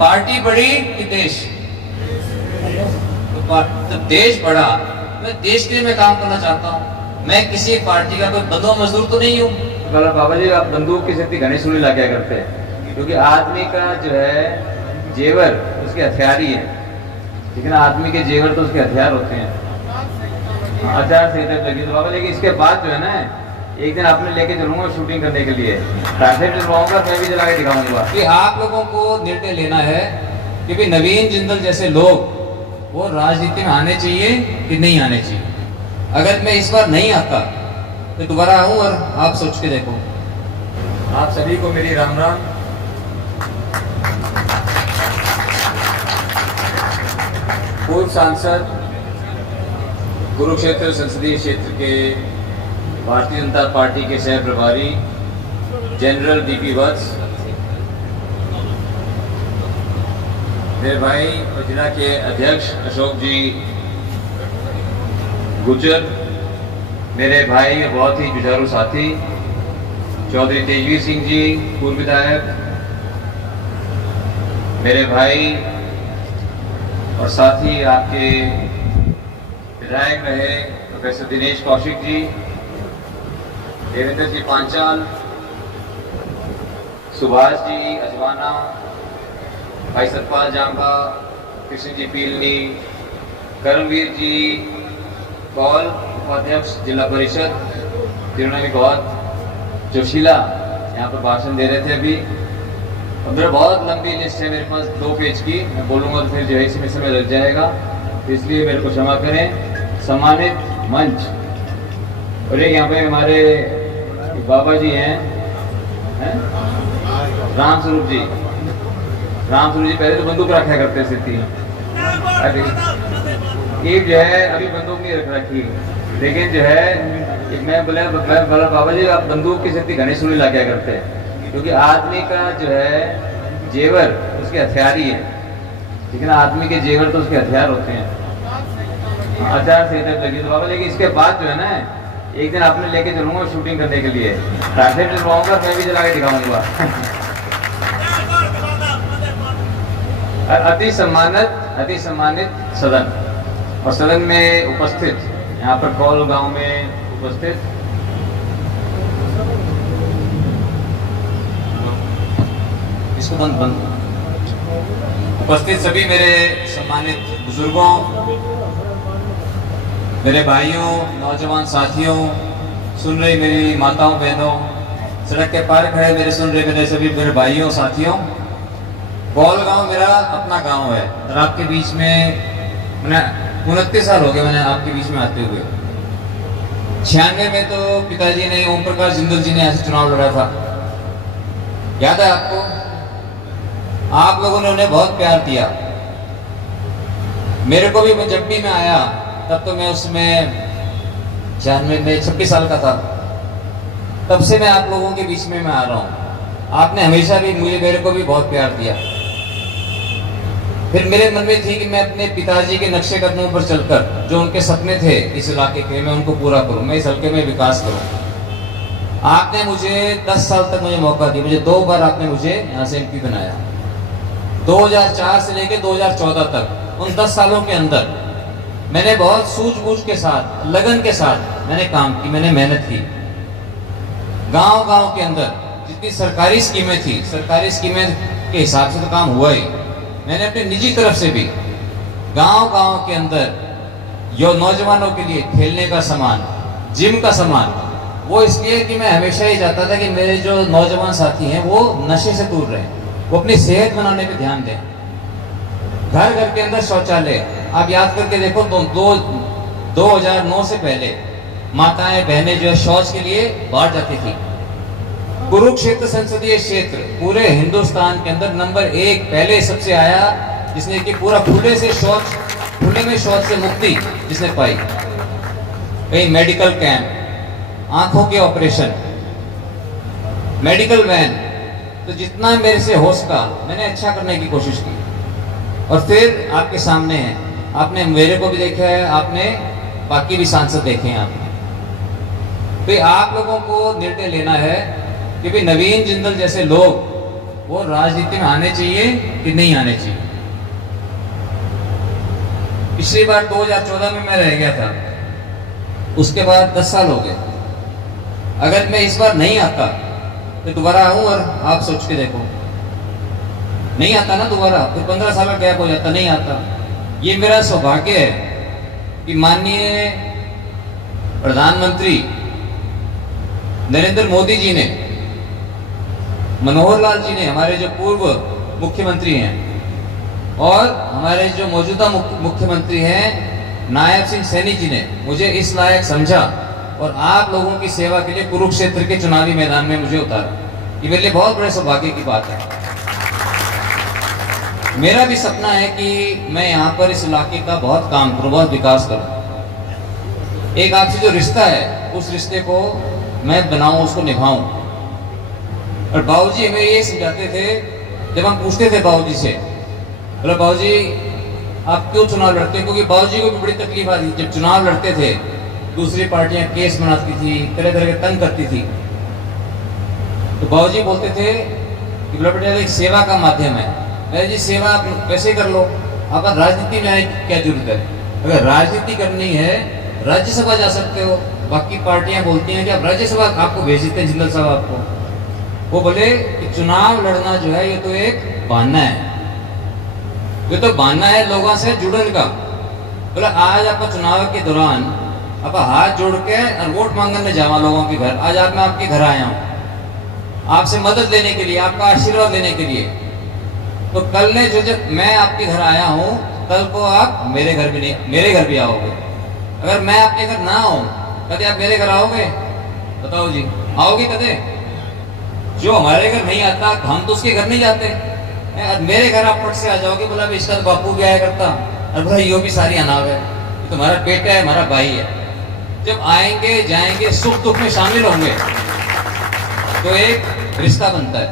Party बड़ी कि देश? तो देश बड़ा, मैं देश के लिए मैं काम करना चाहता हूँ। मैं किसी पार्टी का कोई बंधुआ मजदूर तो नहीं हूँ। बाबा जी आप बंदूक की शक्ति घने सुनी ला क्या करते हैं, क्योंकि आदमी का जो है जेवर उसके हथियार ही है, ठीक है ना। आदमी के जेवर तो उसके हथियार होते हैं। आचार संहिता लगी तो बाबा, लेकिन इसके बाद जो है ना, एक दिन आपने लेके चलूंगा शूटिंग करने के लिए, राइफल चलवाऊंगा, मैं भी चला के दिखाऊंगा कि आप लोगों को निर्णय लेना है कि भाई नवीन जिंदल जैसे लोग वो राजनीति में आने चाहिए कि नहीं आने चाहिए। अगर मैं इस बार नहीं आता तो दोबारा आऊं, और आप सोच के देखो। आप सभी को मेरी राम राम। पूर्व सांसद, कुरुक्षेत्र संसदीय क्षेत्र के भारतीय जनता पार्टी के सह प्रभारी जनरल बीपी वत्स, मेरे भाई और जिला के अध्यक्ष अशोक जी गुजर, मेरे भाई बहुत ही जुझारू साथी चौधरी तेजवीर सिंह जी पूर्व विधायक, मेरे भाई और साथी आपके विधायक रहे प्रोफेसर दिनेश कौशिक जी, देवेंद्र जी पांचाल, सुभाष जी अजवाना, भाई सतपाल जांबा, कृष्ण जी पीलनी, कर्मवीर जी कौल उपाध्यक्ष जिला परिषद, जिन्होंने भी बहुत जोशीला यहाँ पर भाषण दे रहे थे अभी। और मेरा बहुत लंबी लिस्ट है मेरे पास 2 पेज की, मैं बोलूँगा तो फिर जो है इसमें समय लग जाएगा, तो इसलिए मेरे को क्षमा करें। सम्मानित मंच, और एक यहाँ पे हमारे बाबा जी हैं, राम स्वरूप जी। राम स्वरूप जी पहले तो बंदूक रखा करते थे, ये जो है अभी बंदूक नहीं रख रखी, लेकिन जो है मैं बोला बाबा जी आप बंदूक की शक्ति घने सुनी ला क्या करते हैं, क्योंकि आदमी का जो है जेवर उसके हथियार ही है, ठीक है ना। आदमी के जेवर तो उसके हथियार होते हैं। आचार संहिता लगी तो बाबा, लेकिन इसके बाद जो है ना, एक दिन आपने लेके चलूंगा शूटिंग करने के लिए, राइफल चलवाऊंगा, मैं भी चला के दिखाऊंगा। अति सम्मानित सदन, और सदन में उपस्थित यहाँ पर कौल गांव में उपस्थित इसको बंद उपस्थित सभी मेरे सम्मानित बुजुर्गों, मेरे भाइयों, नौजवान साथियों, सुन रही मेरी माताओं बहनों, सड़क के पार खड़े मेरे सुन रहे मेरे सभी मेरे भाइयों साथियों, कौल गांव मेरा अपना गांव है, और आपके बीच में मैंने 29 साल हो गए मैंने आपके बीच में आते हुए। 96 में तो पिताजी ने, ओम प्रकाश जिंदल जी ने ऐसे चुनाव लड़ा था, याद है आपको? आप लोगों ने उन्हें बहुत प्यार दिया। मेरे को भी, जब भी मैं आया तब तो मैं उसमें 96 में 26 साल का था, तब से मैं आप लोगों के बीच में मैं आ रहा हूँ। आपने हमेशा भी मेरे को भी बहुत प्यार दिया। फिर मेरे मन में थी कि मैं अपने पिताजी के नक्शे कदमों पर चलकर जो उनके सपने थे इस इलाके के, मैं उनको पूरा करूं, मैं इस हल्के में विकास करूं। आपने मुझे 10 साल तक मुझे मौका दिया, मुझे 2 बार आपने मुझे यहाँ से एमपी बनाया। 2004 से लेकर 2014 तक, उन 10 सालों के अंदर मैंने बहुत सूझबूझ के साथ, लगन के साथ मैंने काम की, मैंने मेहनत की। गांव-गांव के अंदर जितनी सरकारी स्कीमें थी, सरकारी स्कीमें के हिसाब से तो काम हुआ ही। मैंने अपनी निजी तरफ से भी गांव-गांव के अंदर जो नौजवानों के लिए खेलने का सामान, जिम का सामान, वो इसलिए कि मैं हमेशा ही चाहता था कि मेरे जो नौजवान साथी हैं वो नशे से दूर रहें, वो अपनी सेहत बनाने पे ध्यान दें। घर घर के अंदर शौचालय, आप याद करके देखो, 2009 से पहले माताएं बहनें जो है शौच के लिए बाहर जाती थी। कुरुक्षेत्र संसदीय क्षेत्र पूरे हिंदुस्तान के अंदर नंबर 1 पहले सबसे आया, जिसने कि पूरा खुले में शौच से मुक्ति जिसने पाई। कहीं मेडिकल कैंप, आंखों के ऑपरेशन, मेडिकल वैन, तो जितना मेरे से हो सका मैंने अच्छा करने की कोशिश की। और फिर आपके सामने है, आपने मेरे को भी देखा है, आपने बाकी भी सांसद देखे हैं आपने। तो आप लोगों को निर्णय लेना है कि भाई नवीन जिंदल जैसे लोग वो राजनीति में आने चाहिए कि नहीं आने चाहिए। पिछली बार 2014 में मैं रह गया था, उसके बाद 10 साल हो गए। अगर मैं इस बार नहीं आता तो दोबारा आऊं, और आप सोच के देखो, नहीं आता ना दोबारा, फिर 15 साल का गैप हो जाता, नहीं आता। ये मेरा सौभाग्य है कि माननीय प्रधानमंत्री नरेंद्र मोदी जी ने, मनोहर लाल जी ने, हमारे जो पूर्व मुख्यमंत्री हैं, और हमारे जो मौजूदा मुख्यमंत्री हैं नायब सिंह सैनी जी ने मुझे इस लायक समझा और आप लोगों की सेवा के लिए कुरुक्षेत्र के चुनावी मैदान में मुझे उतारा। ये मेरे लिए बहुत बड़े सौभाग्य की बात है। मेरा भी सपना है कि मैं यहाँ पर इस इलाके का बहुत काम करूँ, बहुत विकास करूँ। एक आपसे जो रिश्ता है उस रिश्ते को मैं बनाऊं, उसको निभाऊं। और बाबूजी हमें ये समझाते थे, जब हम पूछते थे बाबूजी से, बोला बाबूजी आप क्यों चुनाव लड़ते हैं, क्योंकि बाबूजी को भी बड़ी तकलीफ आती थी। जब चुनाव लड़ते थे दूसरी पार्टियां केस बनाती थी, तरह तरह के तंग करती थी, तो बाबूजी बोलते थे कि बोला बेटा एक सेवा का माध्यम है। मैं जी सेवा आप कैसे कर लो, आप राजनीति में आने की क्या जरूरत है। अगर राजनीति करनी है राज्यसभा जा सकते हो, बाकी पार्टियां बोलती हैं कि आप राज्यसभा आपको भेज देते हैं जिंदल साहब आपको। वो बोले कि चुनाव लड़ना जो है ये तो एक बहाना है, ये तो बहाना है लोगों से जुड़ने का। बोला आज आप चुनाव के दौरान आप हाथ जोड़ के और वोट मांगने जावा लोगों के घर। आज मैं आपके घर आया हूँ आपसे मदद लेने के लिए, आपका आशीर्वाद लेने के लिए। तो कल ने जो जब मैं आपके घर आया हूँ, कल को आप मेरे घर भी नहीं, मेरे घर भी आओगे। अगर मैं आपके घर ना आऊं, कदे आप मेरे घर आओगे? बताओ जी, आओगे कदे? जो हमारे घर नहीं आता हम तो उसके घर नहीं जाते। मेरे घर आप फट से आ जाओगे, बोला इसका तो बापू भी आया करता, और बोला यो भी सारी अनाव है, ये तो हमारा बेटा है, हमारा भाई है। जब आएंगे जाएंगे सुख दुख में शामिल होंगे तो एक रिश्ता बनता है,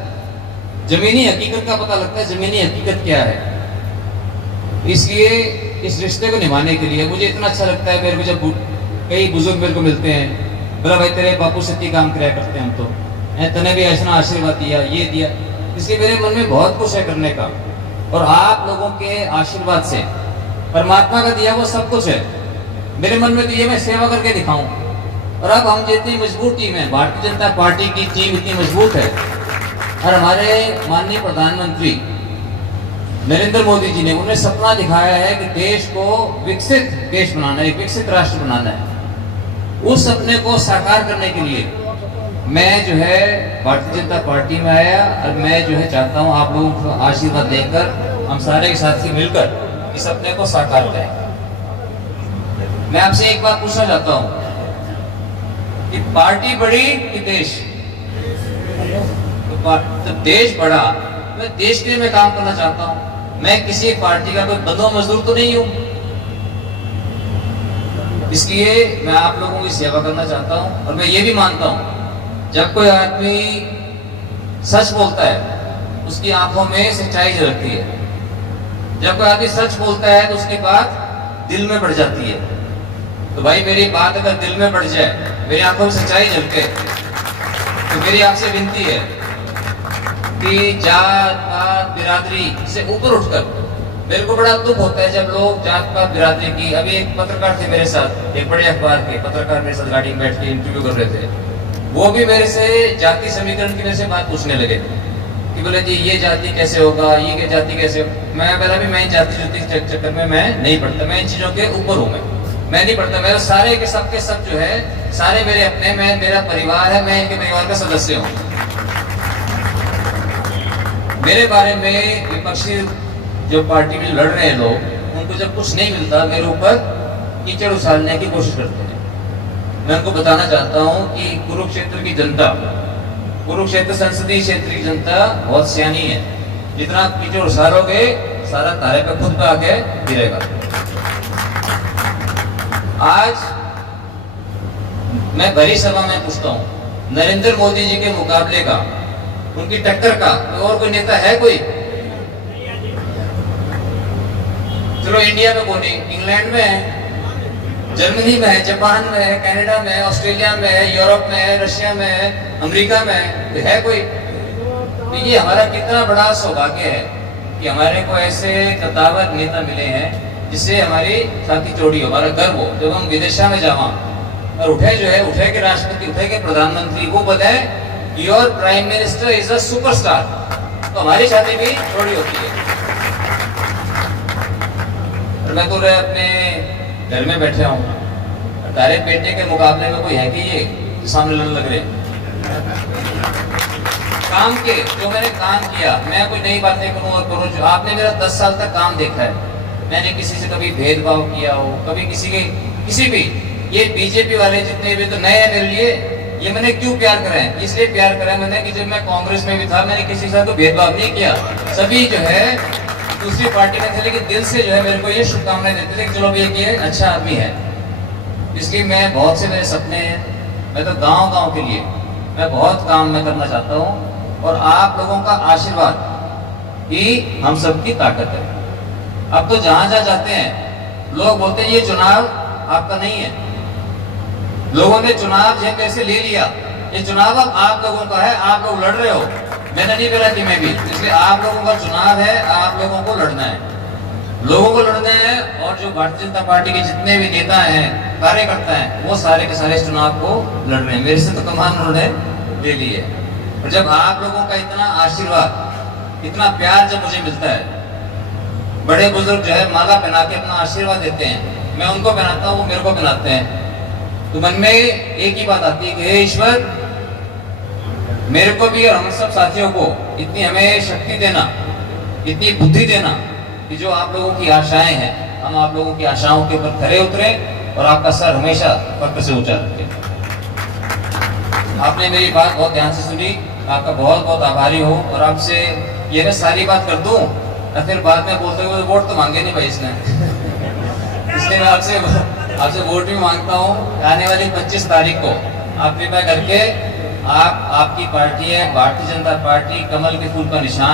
जमीनी हकीकत का पता लगता है, जमीनी हकीकत क्या है। इसलिए इस रिश्ते को निभाने के लिए मुझे इतना अच्छा लगता है। मेरे को जब कई बुजुर्ग मेरे को मिलते हैं, बोला भाई तेरे बापू से इतनी काम कराया करते हैं हम तो, तने भी ऐसा आशीर्वाद दिया, ये दिया। इसलिए मेरे मन में बहुत कुछ है करने का, और आप लोगों के आशीर्वाद से परमात्मा का दिया वो सब कुछ है। मेरे मन में तो ये मैं सेवा करके दिखाऊं। और अब हम जितनी मजबूत टीम है, भारतीय जनता पार्टी की टीम इतनी मजबूत है, और हमारे माननीय प्रधानमंत्री नरेंद्र मोदी जी ने उन्हें सपना दिखाया है कि देश को विकसित देश बनाना है, एक विकसित राष्ट्र बनाना है। उस सपने को साकार करने के लिए मैं जो है भारतीय जनता पार्टी में आया, और मैं जो है चाहता हूं आप लोगों को आशीर्वाद देकर हम सारे के साथी मिलकर इस सपने को साकार करें। मैं आपसे एक बात पूछना चाहता हूं कि पार्टी बड़ी कि देश? तो देश बड़ा, मैं देश के लिए मैं काम करना चाहता हूं। मैं किसी पार्टी का कोई बंधुआ मजदूर तो नहीं हूं। इसलिए मैं आप लोगों की सेवा करना चाहता हूं, और मैं ये भी मानता हूं जब कोई आदमी सच बोलता है उसकी आंखों में सच्चाई झलकती है। जब कोई आदमी सच बोलता है तो उसकी बात दिल में बढ़ जाती है। तो भाई मेरी बात अगर दिल में बढ़ जाए, मेरी आंखों में सच्चाई झलके, तो मेरी आपसे विनती है कि जात पात बिरादरी से ऊपर उठकर, मेरे को बड़ा दुख होता है जब लोग जात पात बिरादरी की। अभी एक पत्रकार थे मेरे साथ, एक बड़े अखबार के पत्रकार मेरे साथ गाड़ी में बैठ के इंटरव्यू कर रहे थे। वो भी मेरे से जाति समीकरण की वजह से बात पूछने लगे कि बोले जी ये जाति कैसे होगा, ये जाति कैसे होगा। मैं बोला भी मैं जाति जुति के चक्कर में मैं नहीं पढ़ता, मैं इन चीजों के ऊपर हूँ, मैं नहीं पढ़ता। मेरा सारे के सब जो है सारे मेरे अपने, मैं मेरा परिवार है, मैं इनके परिवार का सदस्य हूँ। मेरे बारे में विपक्षी जो पार्टी में लड़ रहे हैं लोग, उनको जब कुछ नहीं मिलता मेरे ऊपर कीचड़ उछालने की कोशिश करते हैं। मैं उनको बताना चाहता हूं कि कुरुक्षेत्र की जनता, कुरुक्षेत्र संसदीय क्षेत्र की जनता बहुत सियानी है। जितना कीचड़ उछालोगे सारा तारे पे खुद पे आके गिरेगा। आज मैं भरी सभा में पूछता हूं, नरेंद्र मोदी जी के मुकाबले का, उनकी टक्कर का और कोई नेता है कोई? चलो इंडिया में कोई नहीं, इंग्लैंड में है, जर्मनी में है, जापान में है, कनाडा में है, ऑस्ट्रेलिया में है, यूरोप में है, रशिया में है, अमेरिका में है, तो है कोई? तो ये हमारा कितना बड़ा सौभाग्य है कि हमारे को ऐसे कद्दावर नेता मिले हैं जिससे हमारी छाती चौड़ी हो, हमारा गर्व हो। जब हम विदेशा में जावा और उठे के राष्ट्रपति, उठे के प्रधानमंत्री, वो बताए your prime minister is a superstar, तो हमारी छाती भी चौड़ी होती है। और मैं तो अपने घर में बैठे हूँ, तारे बेटे के मुकाबले में कोई है कि ये सामने लड़ने लग रहे काम के जो मैंने काम किया, मैं कोई नई बातें करूं और करूं। जो आपने मेरा 10 साल तक काम देखा है, मैंने किसी से कभी भेदभाव किया हो, कभी किसी भी, ये बीजेपी वाले जितने भी तो नए हैं मेरे लिए, ये मैंने क्यों प्यार करा है? इसलिए प्यार करा है मैंने कि जब मैं कांग्रेस में भी था, मैंने किसी के साथ तो भेदभाव नहीं किया। सभी जो है दूसरी पार्टी में थे, लेकिन दिल से जो है मेरे को ये शुभकामनाएं देते थे कि चलो भैया ये अच्छा आदमी है। इसलिए मैं बहुत से मेरे सपने हैं, मैं तो गांव के लिए मैं बहुत काम मैं करना चाहता हूँ, और आप लोगों का आशीर्वाद ही हम सबकी ताकत है। अब तो जहां जाते हैं लोग बोलते हैं ये चुनाव आपका नहीं है, लोगों ने चुनाव जो मेरे से ले लिया, ये चुनाव अब आप लोगों का है, आप लोग लड़ रहे हो, मैंने नहीं बोला कि मैं भी, इसलिए आप लोगों का चुनाव है, आप लोगों को लड़ना है, लोगों को लड़ना है। और जो भारतीय जनता पार्टी के जितने भी नेता हैं, कार्यकर्ता हैं, वो सारे के सारे इस चुनाव को लड़ रहे हैं। मेरे से तो कमान उन्होंने ले ली है। और जब आप लोगों का इतना आशीर्वाद, इतना प्यार जब मुझे मिलता है, बड़े बुजुर्ग जो है माला पहना के अपना आशीर्वाद देते हैं, मैं उनको पहनाता हूँ, वो मेरे को पहनाते हैं, तो मन में एक ही बात आती है कि हे ईश्वर, मेरे को भी और हम सब साथियों को इतनी हमें शक्ति देना, इतनी बुद्धि देना कि जो आप लोगों की आशाएं हैं, हम आप लोगों की आशाओं के ऊपर खरे उतरे और आपका सर हमेशा फक्र से ऊंचा रखें। आपने मेरी बात बहुत ध्यान से सुनी, आपका बहुत बहुत आभारी हूँ। और आपसे ये मैं सारी बात कर दूं और फिर बाद में बोलते हुए वोट तो मांगे नहीं भाई इसने इसलिए मैं आपसे वोट भी मांगता हूँ। आने वाली 25 तारीख को आप कृपया करके आपकी पार्टी है भारतीय जनता पार्टी, कमल के फूल का निशान